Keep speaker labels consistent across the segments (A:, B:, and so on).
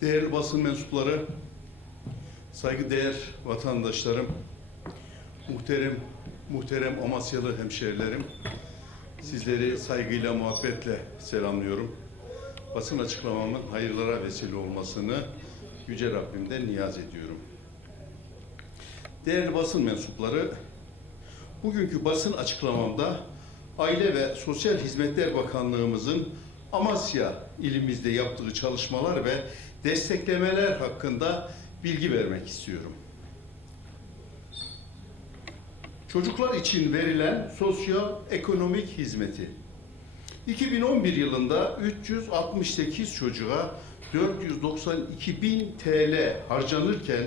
A: Değerli basın mensupları, saygıdeğer vatandaşlarım, muhterem, muhterem Amasyalı hemşehrilerim, sizleri saygıyla, muhabbetle selamlıyorum. Basın açıklamamın hayırlara vesile olmasını Yüce Rabbimden niyaz ediyorum. Değerli basın mensupları, bugünkü basın açıklamamda Aile ve Sosyal Hizmetler Bakanlığımızın Amasya ilimizde yaptığı çalışmalar ve desteklemeler hakkında bilgi vermek istiyorum. Çocuklar için verilen sosyal ekonomik hizmeti. 2011 yılında 368 çocuğa 492 bin TL harcanırken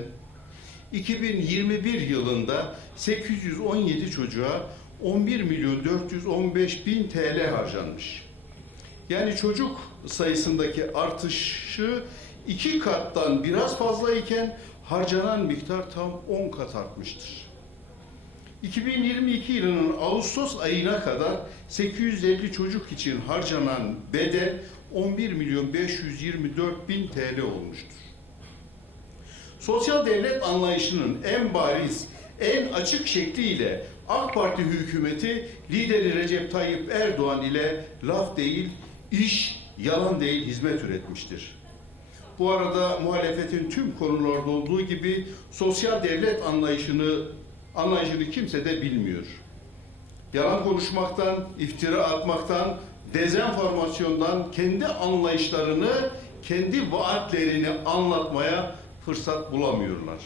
A: 2021 yılında 817 çocuğa 11 milyon 415 bin TL harcanmış. Yani çocuk sayısındaki artışı iki kattan biraz fazla iken harcanan miktar tam 10 kat artmıştır. 2022 yılının Ağustos ayına kadar 850 çocuk için harcanan bedel 11 milyon 524 bin TL olmuştur. Sosyal devlet anlayışının en bariz, en açık şekliyle AK Parti hükümeti lideri Recep Tayyip Erdoğan ile laf değil, iş, yalan değil hizmet üretmiştir. Bu arada muhalefetin tüm konularda olduğu gibi sosyal devlet anlayışını anlayışını kimse de bilmiyor. Yalan konuşmaktan, iftira atmaktan, dezenformasyondan kendi anlayışlarını, kendi vaatlerini anlatmaya fırsat bulamıyorlar.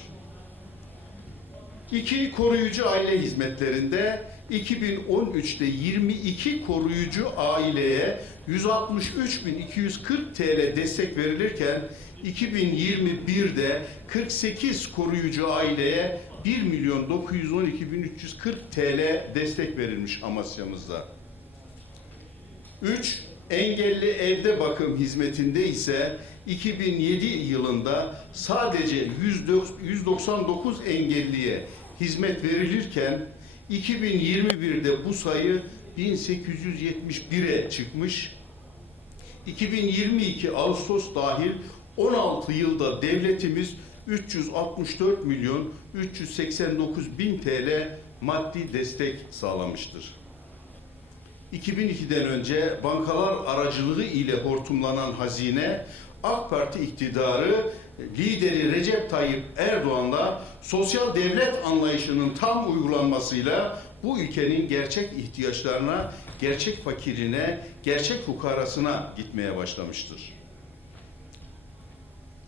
A: İki koruyucu aile hizmetlerinde 2013'te 22 koruyucu aileye 163.240 TL destek verilirken 2021'de 48 koruyucu aileye 1 milyon 912.340 TL destek verilmiş Amasya'mızda. 3. Engelli evde bakım hizmetinde ise 2007 yılında sadece 199 engelliye hizmet verilirken 2021'de bu sayı 1871'e çıkmış. 2022 Ağustos dahil 16 yılda devletimiz 364 milyon 389 bin TL maddi destek sağlamıştır. 2002'den önce bankalar aracılığı ile hortumlanan hazine AK Parti iktidarı lideri Recep Tayyip Erdoğan'la sosyal devlet anlayışının tam uygulanmasıyla bu ülkenin gerçek ihtiyaçlarına, gerçek fakirine, gerçek fukarasına gitmeye başlamıştır.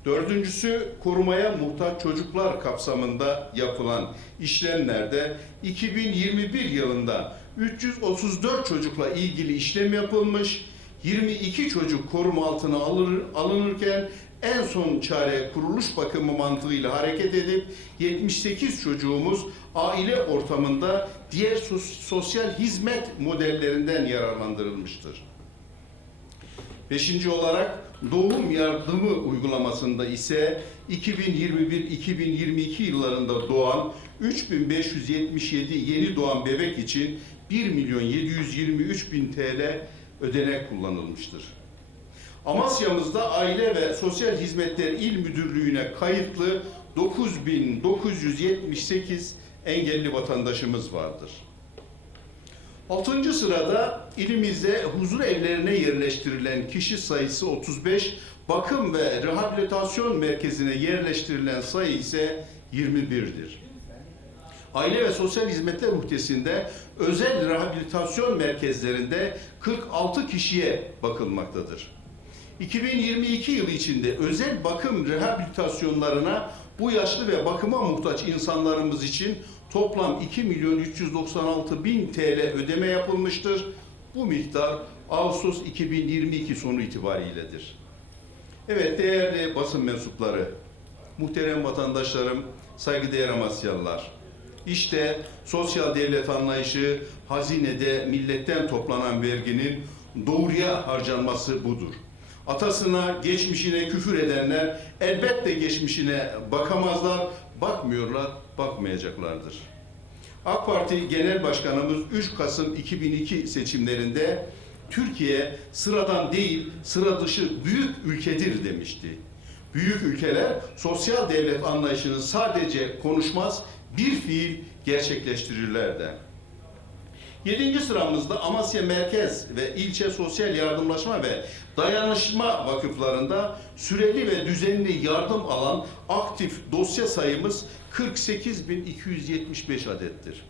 A: Dördüncüsü korumaya muhtaç çocuklar kapsamında yapılan işlemlerde 2021 yılında 334 çocukla ilgili işlem yapılmış, 22 çocuk koruma altına alır, alınırken en son çare kuruluş bakımı mantığıyla hareket edip 78 çocuğumuz aile ortamında diğer sos- sosyal hizmet modellerinden yararlandırılmıştır. Beşinci olarak doğum yardımı uygulamasında ise 2021-2022 yıllarında doğan 3577 yeni doğan bebek için 1 milyon 723 bin TL ödenek kullanılmıştır. Amasya'mızda Aile ve Sosyal Hizmetler İl Müdürlüğü'ne kayıtlı 9978 engelli vatandaşımız vardır. Altıncı sırada ilimizde huzur evlerine yerleştirilen kişi sayısı 35, bakım ve rehabilitasyon merkezine yerleştirilen sayı ise 21'dir. Aile ve Sosyal Hizmetler Muhtesi'nde özel rehabilitasyon merkezlerinde 46 kişiye bakılmaktadır. 2022 yılı içinde özel bakım rehabilitasyonlarına bu yaşlı ve bakıma muhtaç insanlarımız için toplam 2 milyon 396 bin TL ödeme yapılmıştır. Bu miktar Ağustos 2022 sonu itibariyledir. Evet değerli basın mensupları, muhterem vatandaşlarım, saygıdeğer Amasyalılar. İşte sosyal devlet anlayışı hazinede milletten toplanan verginin doğruya harcanması budur. Atasına, geçmişine küfür edenler elbette geçmişine bakamazlar, bakmıyorlar, bakmayacaklardır. AK Parti Genel Başkanımız 3 Kasım 2002 seçimlerinde Türkiye sıradan değil, sıra dışı büyük ülkedir demişti. Büyük ülkeler sosyal devlet anlayışını sadece konuşmaz, bir fiil gerçekleştirirler de. Yedinci sıramızda Amasya Merkez ve İlçe Sosyal Yardımlaşma ve Dayanışma Vakıflarında süreli ve düzenli yardım alan aktif dosya sayımız 48.275 adettir.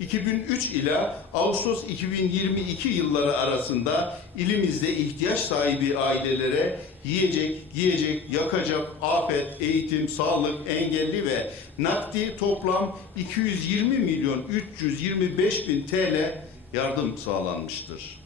A: 2003 ila Ağustos 2022 yılları arasında ilimizde ihtiyaç sahibi ailelere yiyecek, giyecek, yakacak, afet, eğitim, sağlık, engelli ve nakdi toplam 220 milyon 325 bin TL yardım sağlanmıştır.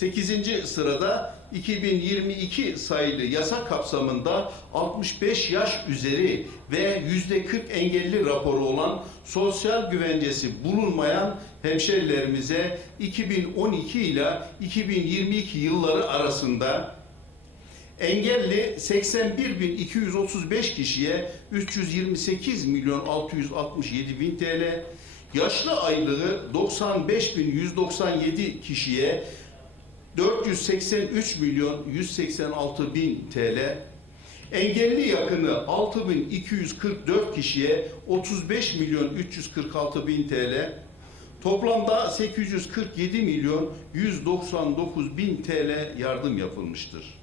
A: 8. sırada 2022 sayılı yasa kapsamında 65 yaş üzeri ve %40 engelli raporu olan sosyal güvencesi bulunmayan hemşerilerimize 2012 ile 2022 yılları arasında engelli 81.235 kişiye 328 milyon 667 bin TL, yaşlı aylığı 95.197 kişiye 483 milyon 186 bin TL, engelli yakını 6244 kişiye 35 milyon 346 bin TL, toplamda 847 milyon 199 bin TL yardım yapılmıştır.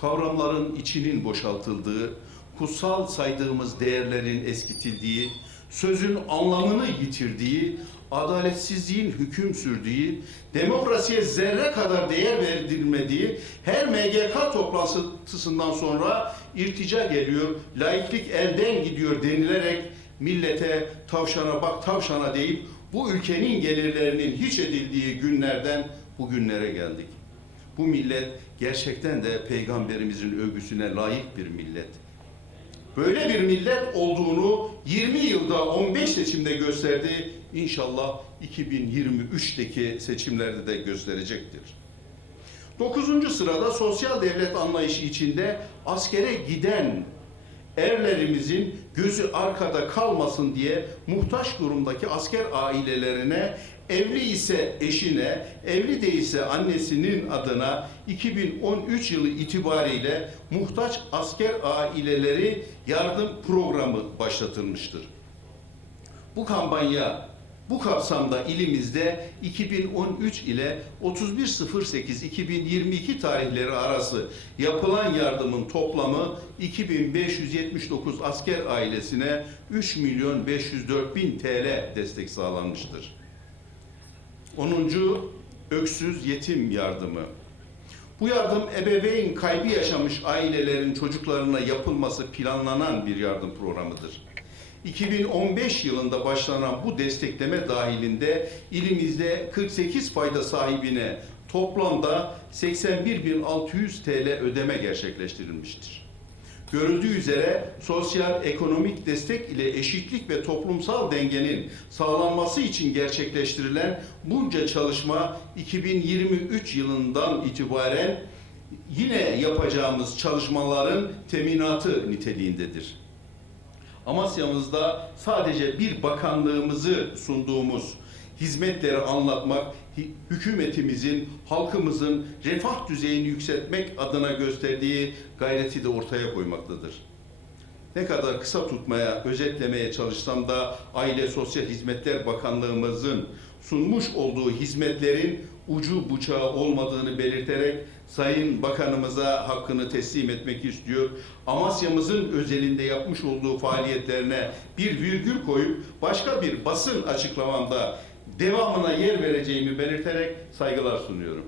A: Kavramların içinin boşaltıldığı, kutsal saydığımız değerlerin eskitildiği, sözün anlamını yitirdiği, adaletsizliğin hüküm sürdüğü, demokrasiye zerre kadar değer verilmediği her MGK toplantısından sonra irtica geliyor, laiklik elden gidiyor denilerek millete tavşana bak tavşana deyip bu ülkenin gelirlerinin hiç edildiği günlerden bugünlere geldik. Bu millet gerçekten de peygamberimizin övgüsüne layık bir millet. Böyle bir millet olduğunu 20 yılda 15 seçimde gösterdi. İnşallah 2023'teki seçimlerde de gösterecektir. Dokuzuncu sırada sosyal devlet anlayışı içinde askere giden erlerimizin gözü arkada kalmasın diye muhtaç durumdaki asker ailelerine evli ise eşine, evli değilse annesinin adına 2013 yılı itibariyle muhtaç asker aileleri yardım programı başlatılmıştır. Bu kampanya bu kapsamda ilimizde 2013 ile 31.08.2022 tarihleri arası yapılan yardımın toplamı 2579 asker ailesine 3 milyon 504 bin TL destek sağlanmıştır. 10. Öksüz Yetim Yardımı bu yardım ebeveyn kaybı yaşamış ailelerin çocuklarına yapılması planlanan bir yardım programıdır. 2015 yılında başlanan bu destekleme dahilinde ilimizde 48 fayda sahibine toplamda 81.600 TL ödeme gerçekleştirilmiştir. Görüldüğü üzere sosyal ekonomik destek ile eşitlik ve toplumsal dengenin sağlanması için gerçekleştirilen bunca çalışma 2023 yılından itibaren yine yapacağımız çalışmaların teminatı niteliğindedir. Amasya'mızda sadece bir bakanlığımızı sunduğumuz hizmetleri anlatmak, hükümetimizin, halkımızın refah düzeyini yükseltmek adına gösterdiği gayreti de ortaya koymaktadır. Ne kadar kısa tutmaya, özetlemeye çalışsam da Aile Sosyal Hizmetler Bakanlığımızın sunmuş olduğu hizmetlerin ucu bucağı olmadığını belirterek Sayın Bakanımıza hakkını teslim etmek istiyor. Amasya'mızın özelinde yapmış olduğu faaliyetlerine bir virgül koyup başka bir basın açıklamamda devamına yer vereceğimi belirterek saygılar sunuyorum.